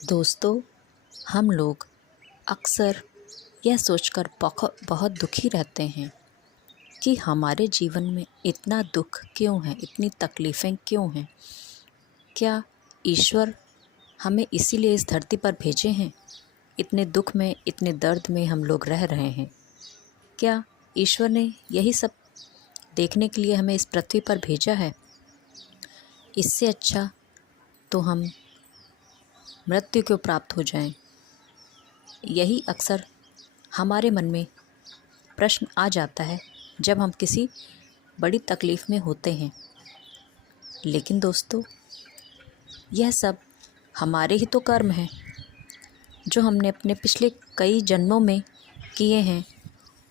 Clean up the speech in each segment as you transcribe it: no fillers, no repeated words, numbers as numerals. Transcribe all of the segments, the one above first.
दोस्तों, हम लोग अक्सर यह सोचकर बहुत बहुत दुखी रहते हैं कि हमारे जीवन में इतना दुख क्यों है, इतनी तकलीफ़ें क्यों हैं। क्या ईश्वर हमें इसीलिए इस धरती पर भेजे हैं? इतने दुख में, इतने दर्द में हम लोग रह रहे हैं। क्या ईश्वर ने यही सब देखने के लिए हमें इस पृथ्वी पर भेजा है? इससे अच्छा तो हम मृत्यु को प्राप्त हो जाएं। यही अक्सर हमारे मन में प्रश्न आ जाता है जब हम किसी बड़ी तकलीफ़ में होते हैं। लेकिन दोस्तों, यह सब हमारे ही तो कर्म हैं जो हमने अपने पिछले कई जन्मों में किए हैं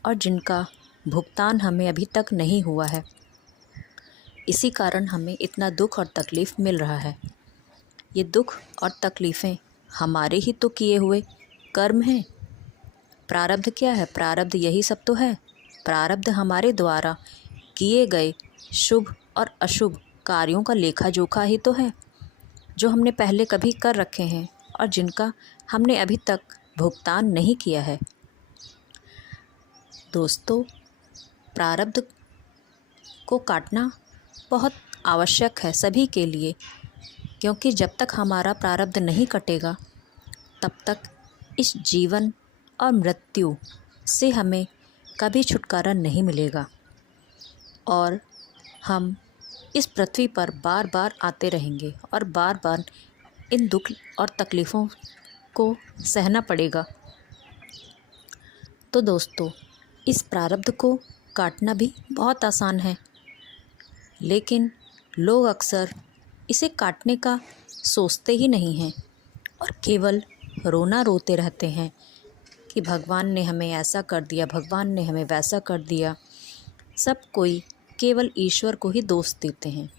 और जिनका भुगतान हमें अभी तक नहीं हुआ है। इसी कारण हमें इतना दुख और तकलीफ़ मिल रहा है। ये दुख और तकलीफ़ें हमारे ही तो किए हुए कर्म हैं। प्रारब्ध क्या है? प्रारब्ध यही सब तो है। प्रारब्ध हमारे द्वारा किए गए शुभ और अशुभ कार्यों का लेखा जोखा ही तो है, जो हमने पहले कभी कर रखे हैं और जिनका हमने अभी तक भुगतान नहीं किया है। दोस्तों, प्रारब्ध को काटना बहुत आवश्यक है सभी के लिए, क्योंकि जब तक हमारा प्रारब्ध नहीं कटेगा तब तक इस जीवन और मृत्यु से हमें कभी छुटकारा नहीं मिलेगा और हम इस पृथ्वी पर बार बार आते रहेंगे और बार बार इन दुख और तकलीफ़ों को सहना पड़ेगा। तो दोस्तों, इस प्रारब्ध को काटना भी बहुत आसान है, लेकिन लोग अक्सर इसे काटने का सोचते ही नहीं हैं और केवल रोना रोते रहते हैं कि भगवान ने हमें ऐसा कर दिया, भगवान ने हमें वैसा कर दिया। सब कोई केवल ईश्वर को ही दोष देते हैं,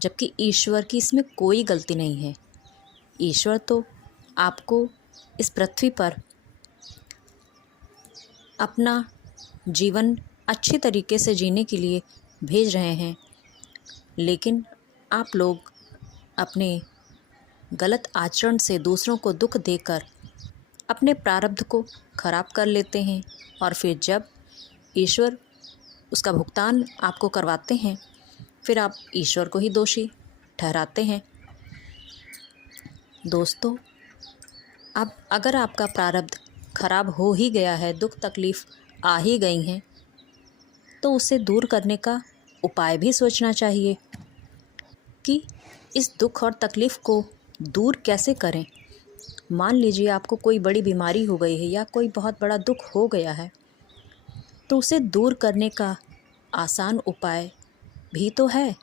जबकि ईश्वर की इसमें कोई गलती नहीं है। ईश्वर तो आपको इस पृथ्वी पर अपना जीवन अच्छे तरीके से जीने के लिए भेज रहे हैं, लेकिन आप लोग अपने गलत आचरण से दूसरों को दुख देकर अपने प्रारब्ध को खराब कर लेते हैं और फिर जब ईश्वर उसका भुगतान आपको करवाते हैं, फिर आप ईश्वर को ही दोषी ठहराते हैं। दोस्तों, अब अगर आपका प्रारब्ध खराब हो ही गया है, दुख तकलीफ़ आ ही गई हैं, तो उसे दूर करने का उपाय भी सोचना चाहिए कि इस दुख और तकलीफ़ को दूर कैसे करें। मान लीजिए आपको कोई बड़ी बीमारी हो गई है या कोई बहुत बड़ा दुख हो गया है, तो उसे दूर करने का आसान उपाय भी तो है।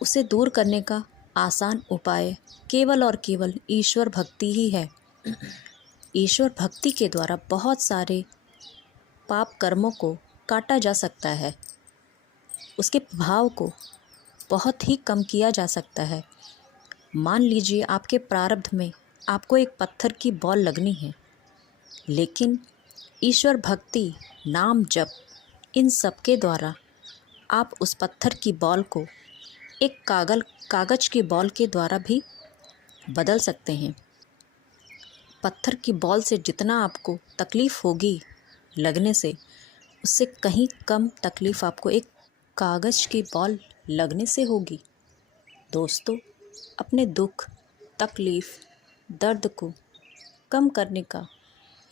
उसे दूर करने का आसान उपाय केवल और केवल ईश्वर भक्ति ही है। ईश्वर भक्ति के द्वारा बहुत सारे पाप कर्मों को काटा जा सकता है, उसके प्रभाव को बहुत ही कम किया जा सकता है। मान लीजिए आपके प्रारब्ध में आपको एक पत्थर की बॉल लगनी है, लेकिन ईश्वर भक्ति, नाम जप, इन सब के द्वारा आप उस पत्थर की बॉल को एक कागज़ की बॉल के द्वारा भी बदल सकते हैं। पत्थर की बॉल से जितना आपको तकलीफ़ होगी लगने से, उससे कहीं कम तकलीफ़ आपको एक कागज़ की बॉल लगने से होगी। दोस्तों, अपने दुख, तकलीफ़, दर्द को कम करने का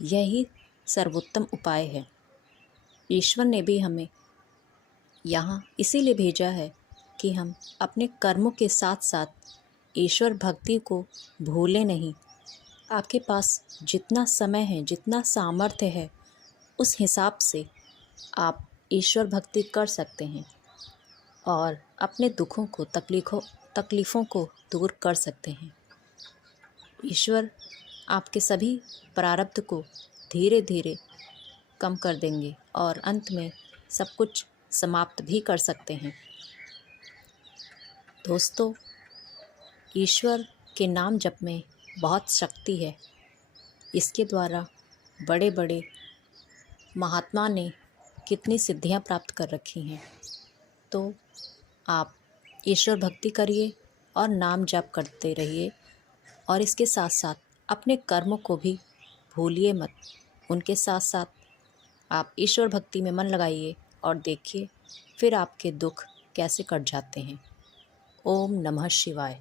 यही सर्वोत्तम उपाय है। ईश्वर ने भी हमें यहाँ इसीलिए भेजा है कि हम अपने कर्मों के साथ साथ ईश्वर भक्ति को भूलें नहीं। आपके पास जितना समय है, जितना सामर्थ्य है, उस हिसाब से आप ईश्वर भक्ति कर सकते हैं और अपने दुखों को, तकलीफ़ों को दूर कर सकते हैं। ईश्वर आपके सभी प्रारब्ध को धीरे धीरे कम कर देंगे और अंत में सब कुछ समाप्त भी कर सकते हैं। दोस्तों, ईश्वर के नाम जप में बहुत शक्ति है। इसके द्वारा बड़े बड़े महात्मा ने कितनी सिद्धियां प्राप्त कर रखी हैं। तो आप ईश्वर भक्ति करिए और नाम जप करते रहिए। और इसके साथ साथ अपने कर्मों को भी भूलिए मत। उनके साथ साथ आप ईश्वर भक्ति में मन लगाइए और देखिए फिर आपके दुख कैसे कट जाते हैं। ओम नमः शिवाय।